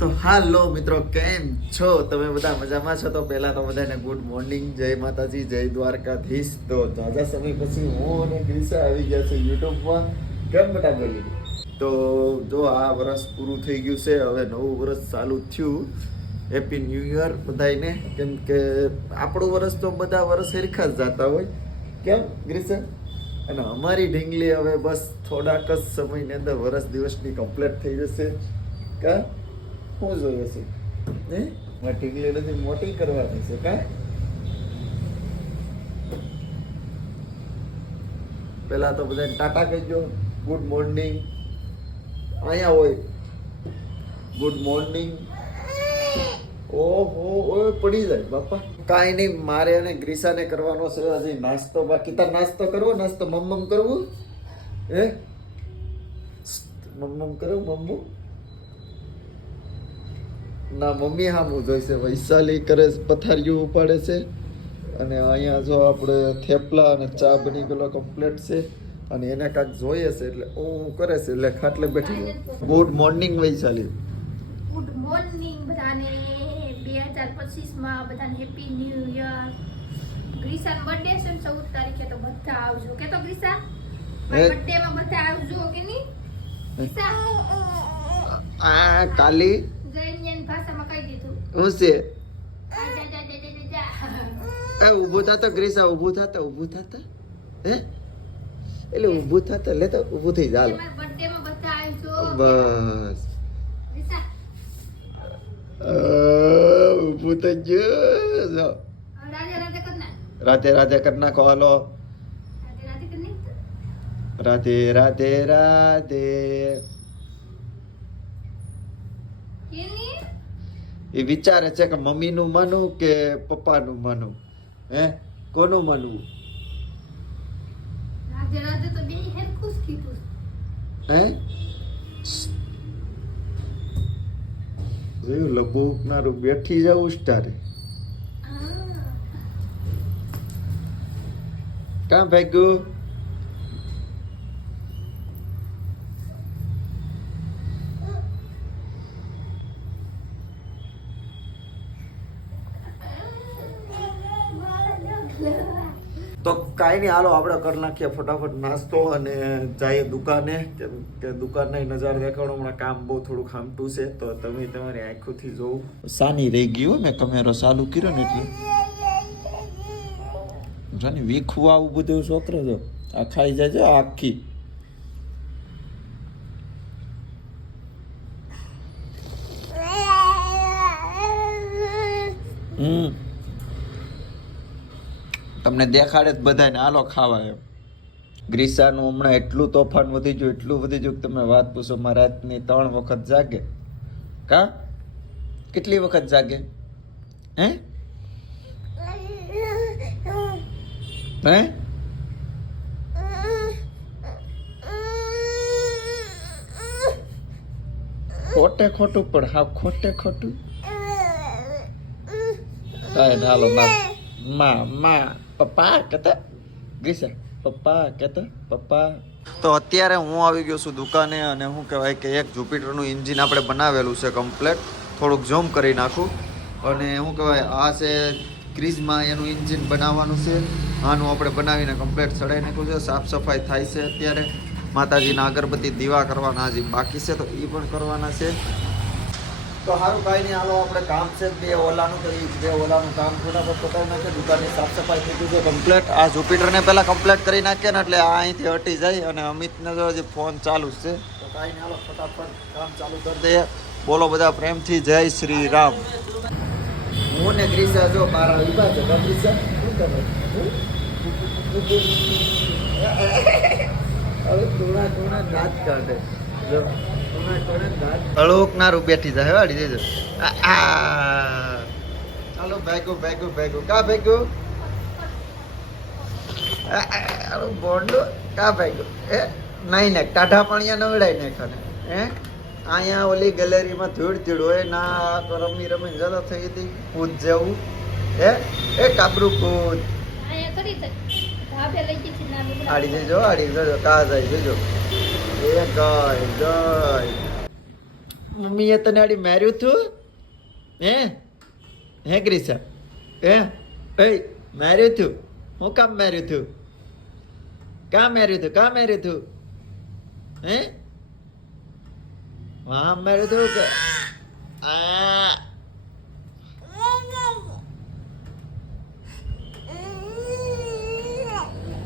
તો હાલો મિત્રો, કેમ છો? તમે બધા મજામાં છો? તો પહેલા તો બધાને ગુડ મોર્નિંગ જય માતાજી, જય દ્વારકાધીશ. તો જાજા સમય પછી હું અને ગ્રીસા આવી ગયા છે યુટ્યુબમાં. કેમ બધા બોલી? તો જો આ વર્ષ પૂરું થઈ ગયું છે, હવે નવું વર્ષ ચાલુ થયું. હેપી ન્યૂ યર બધાને કેમ કે આપણું વર્ષ તો બધા વર્ષ સરખા જ જતા હોય. કેમ ગ્રીસા અને અમારી ઢીંગલી હવે બસ થોડાક જ સમયની અંદર વર્ષ દિવસની કમ્પ્લીટ થઈ જશે. કા? શું જોઈએ છે? હે? મારી ઢીંગલી નથી મોટી કરવાની છે કા પહેલા તો બધાને ટાટા કહેજો ગુડ મોર્નિંગ અહીંયા હોય. ગુડ મોર્નિંગ ઓહો ઓય પડી જાય બાપા. કાંઈ નહીં મારે અને ગ્રીસાને કરવાનો છે હજી નાસ્તો બાકી. તાર નાસ્તો કરવો નાસ્તો મમ્મમ કરવું? હે? મમ્મમ કરવું મમ્મુ ના મમ્મી હામું જોઈશે વૈશાલી કરે પથારીઓ ઉપાડે છે. અને અહીંયા જો આપણે થેપલા અને ચા બની ગયેલો કમ્પ્લેટ છે. અને એને કાંઈક જોઈએ છે એટલે ઓ કરે છે. એટલે ખાટલે બેઠી good morning Vaishali. Good morning બધાને. બે હજાર પચીસમાં બધાને હેપી ન્યૂ યર ગ્રીસાન બર્થડે છે ચૌદ તારીખે તો બધા આવજો. કે તો ગ્રીસા? હે? બર્થડે માં બધા આવજો કે નહીં? ગ્રીસા? આ કાલી જૈનિયન ભાષામાં કહી દીધું હું છે. એ ઊભું થતો ગ્રીસા ઊભું થતો ઊભું થતા? હે? એટલે ઊભું લે તો ઊભું થઈ જા. હાલો. તમારા birthday માં બધા આવજો બસ. ઊભું થઈ ગયું. રાધે રાધે કર નાખો. હાલો. રાધે રાધે રાધે કે નહીં એ વિચારે છે કે મમ્મીનું માનું કે પપ્પાનું માનું હે? કોનું માનવું? હે? જોયું લબુકનારું બેઠી જવું સ્ટારે કાં ભાગ્યું? તો કાંઈ નહીં, હાલો, આપણે કરી નાખીએ ફટાફટ નાસ્તો અને જઈએ દુકાને કેમ કે દુકાનના નજાર દેખાડો. હમણાં કામ બહુ થોડું ખામટું છે, તો તમે તમારી આંખોથી જોવું. સાની રહી ગયું મેં કેમેરો ચાલુ કર્યો ને એટલે. જાની વીખવું આવું બધું છોકરો જો, આ ખાઈ છે આખી. હમ. તમને દેખાડે જ બધાને આલો ખાવા એમ. ગ્રીસાનું હમણાં એટલું તોફાન વધી ગયું એટલું વધી ગયું કે તમે વાત પૂછો માં રાતની ત્રણ વખત જાગે. કા? કેટલી વખત જાગે? હે? હે? ખોટે ખોટું પણ હા ખોટે ખોટું. ના હાલો મા માં માં. પપ્પા કહેતા? ગ્રીસા પપ્પા કહેતા, પપ્પા. તો અત્યારે હું આવી ગયો છું દુકાને અને શું કહેવાય કે એક જુપિટરનું ઇન્જિન આપણે બનાવેલું છે કમ્પ્લેટ થોડુંક ઝૂમ કરી નાખું. અને શું કહેવાય, આ છે ક્રીઝમાં એનું ઇન્જિન બનાવવાનું છે. આનું આપણે બનાવીને કમ્પ્લેટ ચડાવી નાખ્યું છે. સાફ સફાઈ થાય છે અત્યારે. માતાજીના અગરબત્તી દીવા કરવાના હજી બાકી છે, તો એ પણ કરવાના છે. તો સારું કાંઈ નહીં, હાલો, આપણે કામ છે બે ઓલાનું, તો બે ઓલાનું કામ ફટાફટ પતાવી નાખે, દુકાનની સાફ સફાઈ થઈ ગયું છે કમ્પ્લેટ આ જુપિટરને પહેલાં કમ્પ્લેટ કરી નાખીએ ને એટલે આ અહીંથી હટી જાય અને અમિતને તો હજી ફોન ચાલુ છે. તો કાંઈ નહીં, હાલો, ફટાફટ કામ ચાલુ કરી દઈએ. બોલો બધા, પ્રેમથી જય શ્રી રામ. હું ને ગ્રીસા જો મારા વિભા છે. ગ્રીસા શું કરે? હવે થોડા થોડા દાંત કાઢે. જો. થોડા ના અળોકનારું બેઠી જાય વાળી આ ચાલો ભાગ્યો ભાગ્યો ભાગ્યો કા ભાગ્યો અરે બોન્ડો કા ભાગ્યો એ નહીં ને ટાઢા પાણીયા નવડાય ને ખાને હે? અહીંયા ઓલી ગેલેરીમાં ધૂળ ધૂળ હોય ના રમી રમીને જતો થઈ હતી કૂદ જેવું. હે? એ કાબરું કૂદ. આડી જજો આડી જજો કા જાય જજો. એ ગાય ગાય. મમ્મીએ તને આડી માર્યું તું? હે? હે, ગ્રીસા? હે? એ, માર્યું તું? હું કામ માર્યું તું? કામ માર્યું તું? કામ માર્યું તું? હે? વાહ માર્યું તું કે? આ.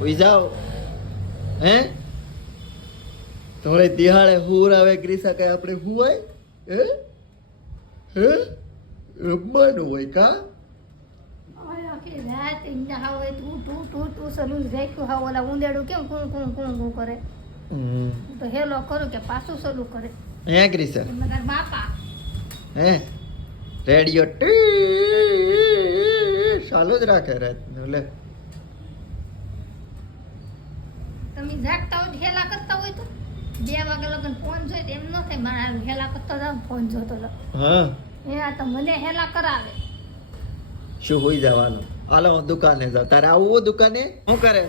ઉઈ જાઓ. હે? થોડે દિહાળે હુર આવે ગ્રીસા કઈ આપણે હુવાય હે? હે? રમવાનું હોય કા? હવે આખી રાત ઈંડા હાવ તું તું તું તું સલું ઓલા ઉંદેડું કેમ કું કું કું કું કરે? હમ. હું તો હેલો કરું કે પાછું સલું કરે. હે ગ્રીસા? એમાં બાપા. હે? રેડિયો ચાલુ જ રાખે રાત લે. તમે જાગતા હોય હેલા કરતા હોય તો? બે વાગે લગન ફોન જોઈ એમ ન થાય મારે હેલા કરતો જાવ ફોન જોતો હા. એ આ તો મને હેલા કરાવે. શું હોઈ જવાનું? હાલો હું દુકાને જાઉં. તારે આવું દુકાને? શું કરે?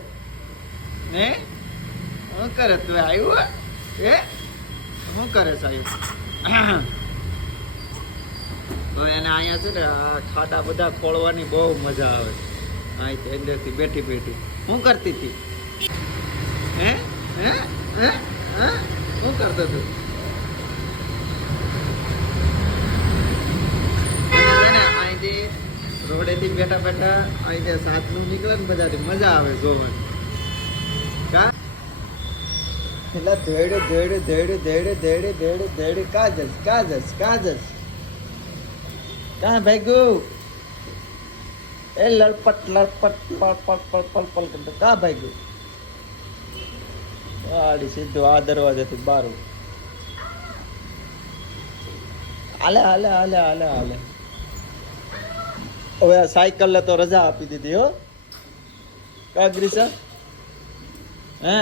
હે? શું કરે? તું આવ્યું હે? શું કરે સાહેબ? તો એને અહીંયા છે ને ખાતા બધા ખોળવાની બહુ મજા આવે અહીં અંદરથી બેઠી બેઠી. શું કરતી હતી? હે? હે? હે? શું કરતો તું એટલે ધેડે ધેડે ધેડે ધેડે ધેડે ધેડે ધેડે કાજસ કાજસ કાજસ કા ભાગુ એ લડપટ લડપટ પળ પળ પળ પળ કરતો કા ભાગુ આડી સીધું આ દરવાજેથી બાર હાલે હાલે હાલે હાલે હાલે હવે આ સાયકલ તો રજા આપી દીધી હો કા ગ્રીસા હે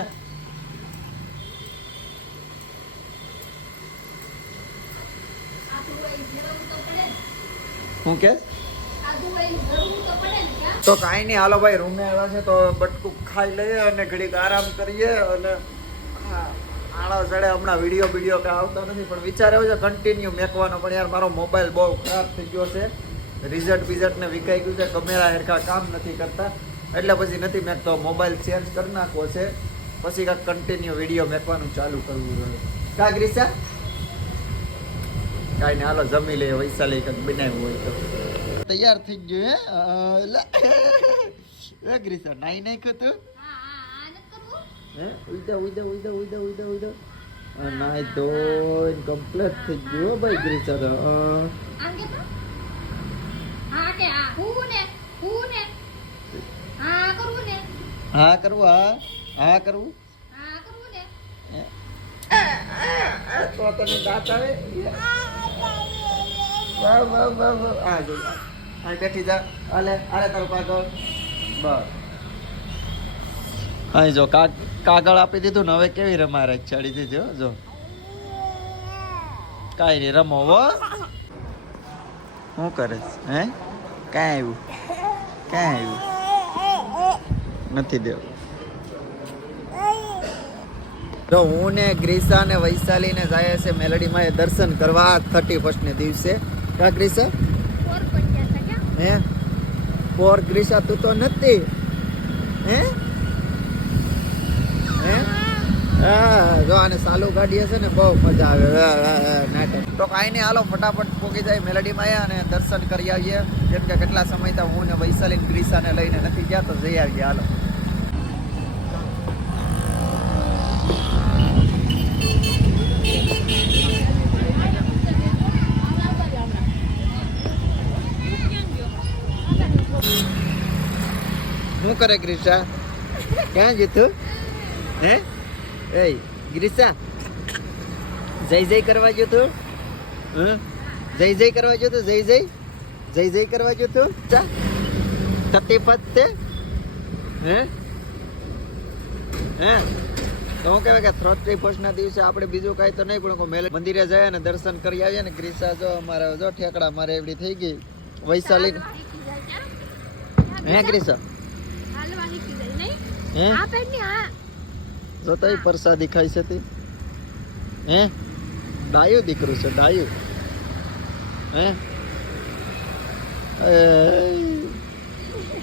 શું કે તો ને કાંઈ નહીં, હાલો ભાઈ, રૂમે આવ્યા છે તો બટકું ખાઈ લઈએ અને ઘડીક આરામ કરીએ અને આળો ચડે હમણાં વીડિયો વીડિયો કાંઈ આવતો નથી, પણ વિચાર એવો છે કન્ટિન્યુ મેકવાનો, પણ યાર મારો મોબાઈલ બહુ ખરાબ થઈ ગયો છે. રિઝલ્ટ બિઝલ્ટ ને વિકાઈ ગયું છે કમેરા હેરખા કામ નથી કરતા. એટલે પછી નથી મેકતો મોબાઈલ ચેન્જ કરી નાખવો છે. પછી કાંઈક કન્ટિન્યુ વીડિયો મેકવાનું ચાલુ કરવું જોઈએ. કા રીસા? કાંઈ નહીં, હાલો, જમી લઈએ, વૈશાલી કંઈક બનાવ્યું હોય તો. તૈયાર થઈ ગયું હે? એટલે એ ગ્રીસા નાઈ નાખ્યું તું? હા ઉઈદા ઉઈદા ઉઈદા ઉઈદા ઉઈદા ઉઈદા નાઈ ધોઈને કમ્પ્લીટ થઈ ગયું ભાઈ ગ્રીસા તો આંગે તો? હા કરવું ને? હા હા હા કરવું? તો તને દાંત આવે? વાહ વાહ વાહ વાહ આ જો. આ બેઠી જા. આલે આલે તારો કાગળ. બસ. અહીં જો કાગ કાગળ આપી દીધું ને હવે કેવી રમારે ચડી દીધી હો જો. કાંઈ નહીં રમો હો. શું કરે છે? હે? કાંઈ આવ્યું? કાંઈ આવ્યું? નથી દેવું. જો હું ને ગ્રીસા ને વૈશાલી ને જાય છે મેલડીમાં એ દર્શન કરવા થર્ટી ફર્સ્ટ ને દિવસે. કા ગ્રીસા? છે ક્યાં હે? પોર ગ્રીસા તું નથી. હે? હે? હા, જો આને ગાડી હશે ને, બહુ મજા આવે. નાટક. તો કાંઈ નહીં, હાલો, ફટાફટ પોગી જાય મેલડીમાં અને દર્શન કરી આવીએ. કેમ કે કેટલા સમયથી હું ને વૈશાલી ને ગ્રીસાને લઈને નથી ગયા, તો જઈ આવીએ, હાલો. કરે ગ્રીસા? ક્યાં જીતું હે? એ ગ્રીસા જય જય કરવા જો તું? જય જય કરવા જો તું જય જય? જય જય કરવા જો તું? ચા થતી ફતે હે? હે? તો હું કહેવાય કે થ્રોત્રી ફર્સ્ટના દિવસે આપણે બીજું કાંઈ તો નહીં પણ મેલ મંદિરે જાય અને દર્શન કરી આવીએ ને ગ્રીસા જો અમારા જો ઠેકડા મારે એવડી થઈ ગઈ. વૈશાલી હે ગ્રીસા હાલવા નીકળી જાય નહીં હે? જો તો પ્રસાદી ખાઈ છે તે. હે? ડાયું દીકરું છે ડાયું. હે? એ,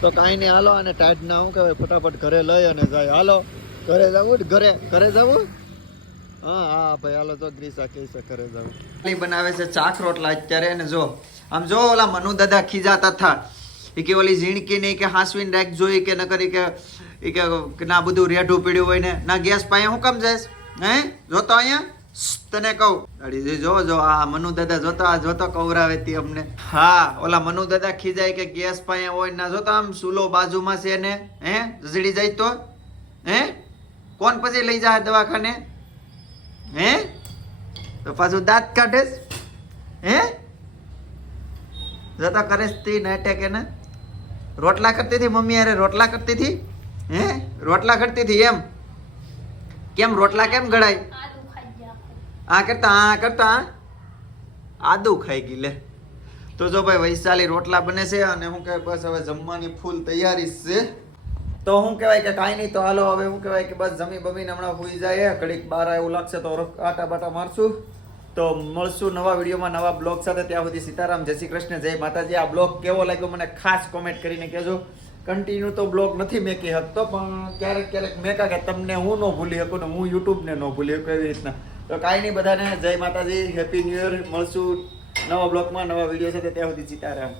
તો કાંઈ નહીં હાલો અને ટાઈટ ના હું કહેવાય ફટાફટ ઘરે લઈ અને જાય. હાલો ઘરે જવું ઘરે ઘરે જવું? હા હા ભાઈ હાલો તો ગ્રીસા કહે છે ઘરે જવું. બનાવે છે ચાક રોટલા અત્યારે અને જો. આમ જો ઓલા મનુ દાદા ખીજાતા હતા એ કે ઓલી ઝીણકી નહીં કે હાંસવીને રાખ જોઈ કે ન કરી કે એ કે ના બધું રેઢું પીડ્યું હોય ને, ના ગેસ પાસે હું કેમ જઈશ? હે? જોતો અહીંયા? તને કહું. અડી જો જો આ મનુ દાદા જોતો, આ જોતો કવરાવે તી અમને. હા, ઓલા મનુ દાદા ખીજાય કે ગેસ પાસે હોય ના જોતો, આમ સુલો બાજુમાં છે ને, હે? જડી જાય તો? હે? કોણ પછી લઈ જાય દવાખાને? હે? તો પાછું દાંત કાઢેશ? હે? જતા કરેશ તી નાટક એને રોટલા કરતી હતી, મમ્મી અરે રોટલા કરતી હતી? હે? રોટલા કરતી હતી એમ? કેમ રોટલા કેમ ઘડાય? આ કરતા આ કરતા? આદુ ખાઈ ગઈ લે. તો જો ભાઈ વૈશાલી રોટલા બને છે અને હું કે બસ હવે જમવાની ફૂલ તૈયારી છે. તો હું કહેવાય કે કાંઈ નહીં તો હાલો હવે હું કહેવાય કે બસ જમી બમીને હમણાં હોઈ જાય ઘડીક બાર એવું લાગશે તો આટા બાટા મારશું. તો મળશું નવા વિડીયોમાં નવા બ્લોગ સાથે. ત્યાં સુધી સીતારામ જય શ્રી કૃષ્ણ જય માતાજી. આ બ્લોગ કેવો લાગ્યો મને ખાસ કોમેન્ટ કરીને કહેજો. કન્ટિન્યુ તો બ્લોગ નથી મેકી શકતો પણ ક્યારેક ક્યારેક મેકા કે તમને હું ન ભૂલી શકું ને હું યુટ્યુબને ન ભૂલી શકું એવી રીતના. તો કાંઈ નહીં બધાને જય માતાજી હેપી ન્યુ યર મળશું નવા બ્લોગમાં નવા વીડિયો સાથે. ત્યાં સુધી સીતારામ